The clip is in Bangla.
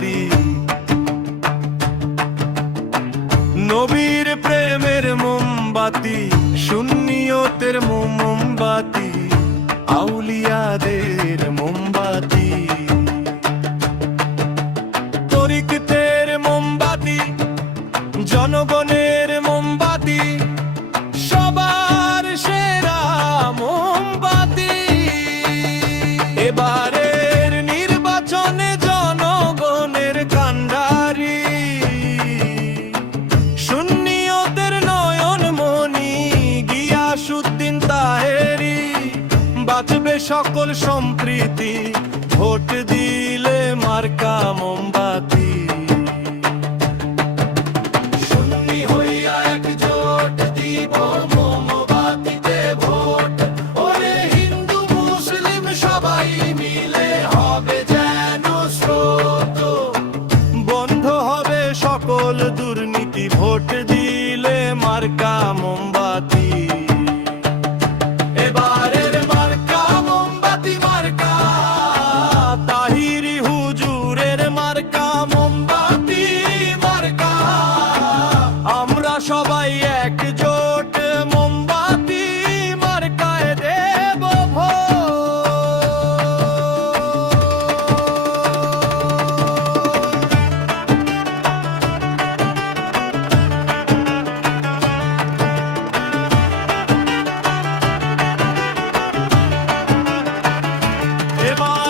মোমবাতি। নবীর প্রেমের মোমবাতি, সুন্নিয়তের মোমবাতি, আউলিয়াদের মোমবাতি, তরিকতের মোমবাতি, জনগণের মোমবাতি, সবার সেরা মোমবাতি। এবারের নির্বাচনে জনগণের কান্ডারি, সুন্নিয়তের নয়নমণি গিয়াসউদ্দিন তাহেরি। বাঁচবে সকল সম্প্রীতি, ভোট দিলে মার্কা মোমবাতি। সুন্নি হইয়া একজোট দিব মোমবাতিতে ভোট, ওরে হিন্দু মুসলিম সবাই মিলে হবে যেন স্রোত। বন্ধ হবে সকল দুর্নীতি, ভোট দিলে মার্কা মোমবাতি। এবারের মার্কা মোমবাতি মার্কা, তাহিরি হুজুরের মার্কা মোমবাতি মার্কা। আমরা সবাই একজোট মোমবাতি মার্কায় দেব ভোট। এবার